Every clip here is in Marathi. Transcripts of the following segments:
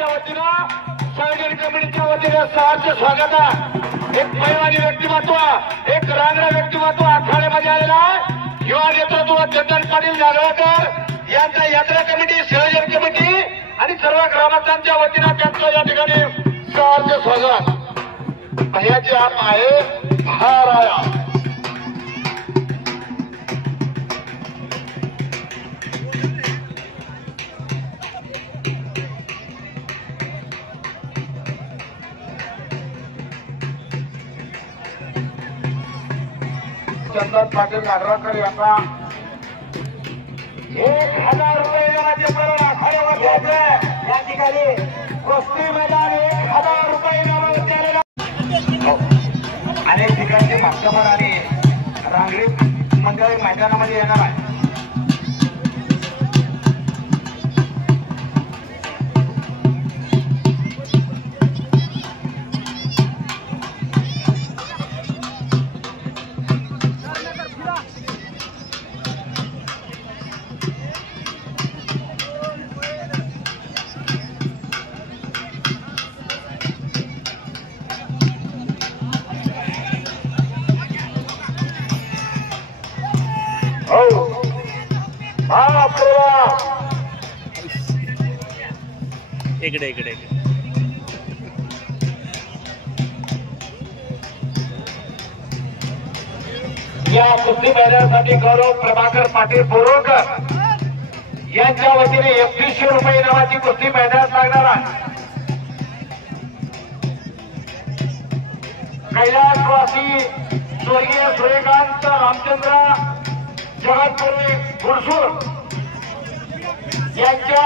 ग्रामस्थांच्या वतीनं संयोजन कमिटीच्या वतीनं सहर्ष स्वागत आहे। एक पैलवानी व्यक्तिमत्व, एक रांगडा व्यक्तिमत्व आखाड्यामध्ये आलेला आहे। युवा नेतृत्व चंदन पाटील नागवकर यांच्या यात्रा कमिटी, संयोजन कमिटी आणि सर्व ग्रामस्थांच्या वतीनं त्यांचं या ठिकाणी सहर्ष स्वागत। भैयाजी आप आहे बाहर आया। चंदन पाटील नागरकर यांना 1000 रुपये इनामाचे प्रदान आखाड्यामध्ये आहे। या ठिकाणी कुस्ती मैदान 1000 रुपये इनामावरती आलेला। अनेक ठिकाणचे माध्यमर आणि रांगडी मंडळी मैदानामध्ये येणार आहे। इकडे इकडे या कुस्ती मैदानासाठी गौरव प्रभाकर पाटील बोरवकर यांच्या वतीने 3100 रुपये इनामाची कुस्ती मैदानात लागणार आहे। कैलासवासी स्वर्गीय सूर्यकांत रामचंद्र जगतपुरी गुरसूर यांच्या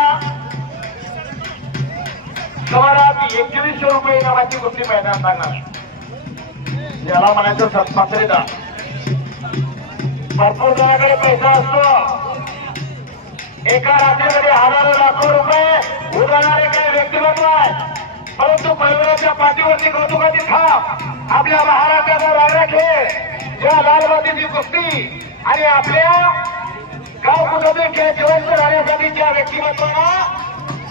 समारात 2100 रुपये इनामाची कुस्ती मैदानात लागणार। याला म्हणायचं सत्पात्रिता। भरपूर जणांकडे पैसा असतो, एका रात्रीमध्ये हजारो लाखो रुपये उडवणारे काही व्यक्तिमत्व आहे, परंतु पैलवानाच्या पाठीवरती कौतुकाची थाप आपल्या महाराष्ट्राचा रांगडा खेळ, या लाल मातीची कुस्ती आणि आपल्या गाव कुटुंबीय खेळ जिवंत राहण्यासाठी ज्या व्यक्तिमत्वाला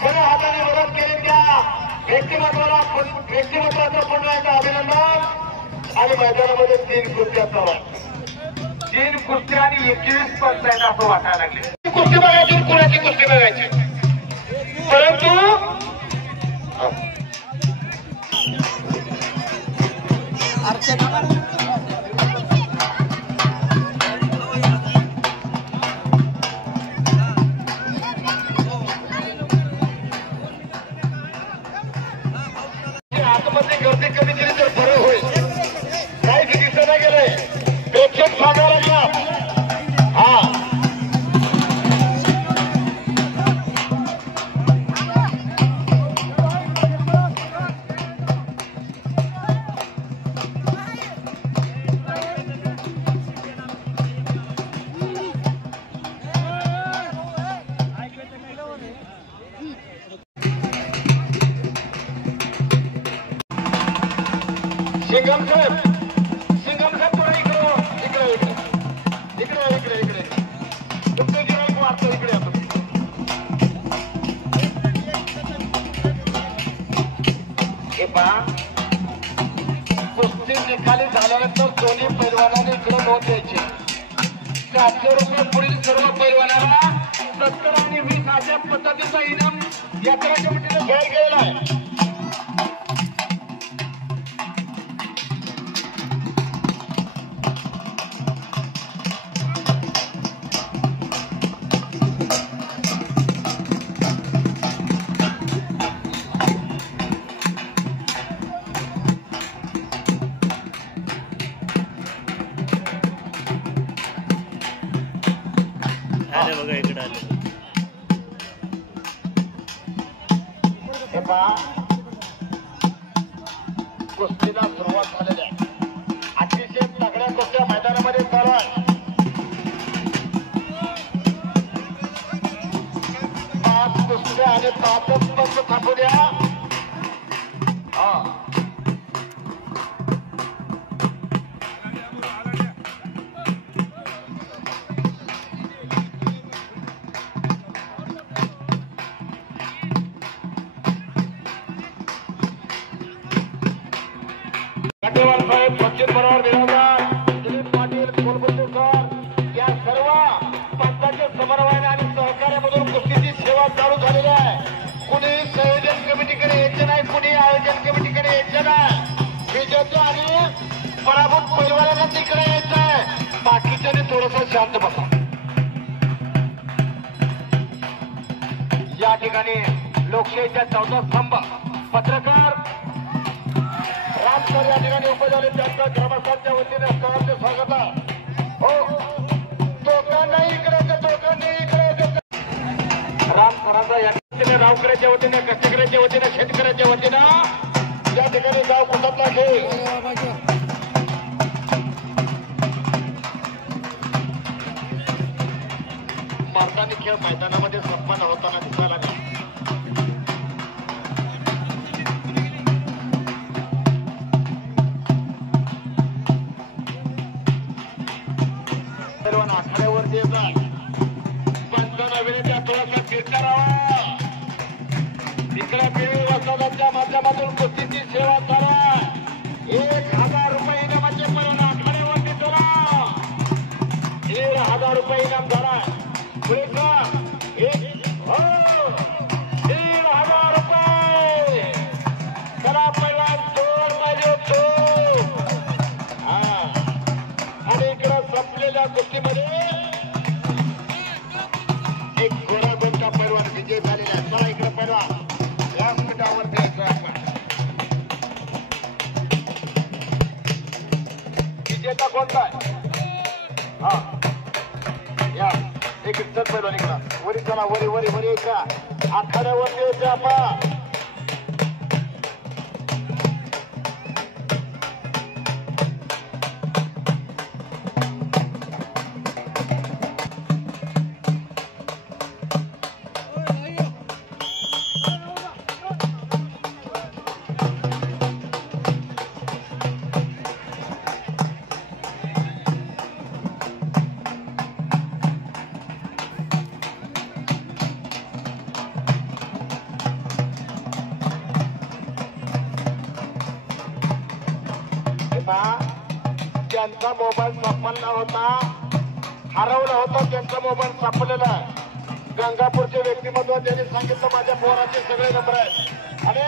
सगळ्या हाताने मदत केली त्या व्यक्तिमत्वाचं पुन्हा अभिनंदन। आणि मैदानामध्ये 3 कुस्त्या चालू आहेत, 3 कुस्त्या आणि 21 पंच आहेत असं वाटायला लागले। कुस्ती बघायची, कुणाची कुस्ती बघायची, परंतु आतमध्ये गर्दी कमी केली तर बरं होईल। काही दिसत गेले, प्रेक्षक सांगायला लागला हा सिंगम साहेब थोडा इकडे तुमचं गिराईक वाचतो, इकडे येतो। हे पहा, कुस्ती निकाली झाल्यानंतर दोन्ही पैलवानाने इकडे नोंद द्यायची। 700 रुपये पुढील सर्व पैलवानाला 70 आणि 20 अशा पद्धतीचा इनाम यात्रा कमिटीने जाहीर केलेला आहे। बघा इकडे आले कुस्तीला सुरुवात झालेली आहे। अतिशय तगड्या कुस्त्या मैदानामध्ये चालू आहे। 5 कुस्त्या आणि 5 पंच थांबू द्या। या सर्व पंचांच्या समन्वयाने आणि सहकार्यामधून कुस्तीची सेवा चालू झालेली आहे. कुणी संयोजन कमिटीकडे यायचं नाही, कुणी आयोजन कमिटीकडे यायचं नाही. विजेते आणि पराभूत पैलवानांना तिकडे यायचं आहे. बाकीच्याने थोडंसं शांत बसा. या ठिकाणी लोकशाहीच्या 14 स्तंभ पत्रकार राम सर या ठिकाणी उपस्थित झाले. त्यांच्या ग्रामस्थांच्या वतीने सहर्ष स्वागत आहे. हो दोघांना इकडे दोघांनी इकडे राम सरांचा या ठिकाणी गावकऱ्याच्या वतीने कष्टकऱ्याच्या वतीने शेतकऱ्याच्या वतीनं या ठिकाणी गाव कुटुंबातला खेळ भारताने खेळ मैदानामध्ये संपन्न होताना दिसायला लागला. आखाड्यावरती येतात पंचांना विनंती थोडासा फिरकारावा. इकडे बिळी वसाहतांच्या माध्यमातून कुस्तीची सेवा करा. 1000 रुपये इनामाचे पर्यंत आखाड्यावरती चला. 1000 रुपये इनाम झाला. पुढे जा. 1000 रुपये चला. पहिला चोर पाहिजे चोर. आणि इकडं संपलेल्या कुस्तीमध्ये एक गोरा गोंडा पैलवान विजय झालेला आहे. चला इकडे पैलवान व्यासपीठावरती यायचं आपण. विजेता कोणता आहे? हा या एक चल पैलवान इकडं वरी चला. वरी वरी वरी यायचा आखाड्यावरती यायचं आपण. त्यांचा मोबाईल सापडला होता, हरवला होता. त्यांचा मोबाईल सापडलेला आहे. गंगापूरचे व्यक्तिमत्व त्यांनी सांगितलं माझ्या पोराचे सगळे नंबर आहेत आणि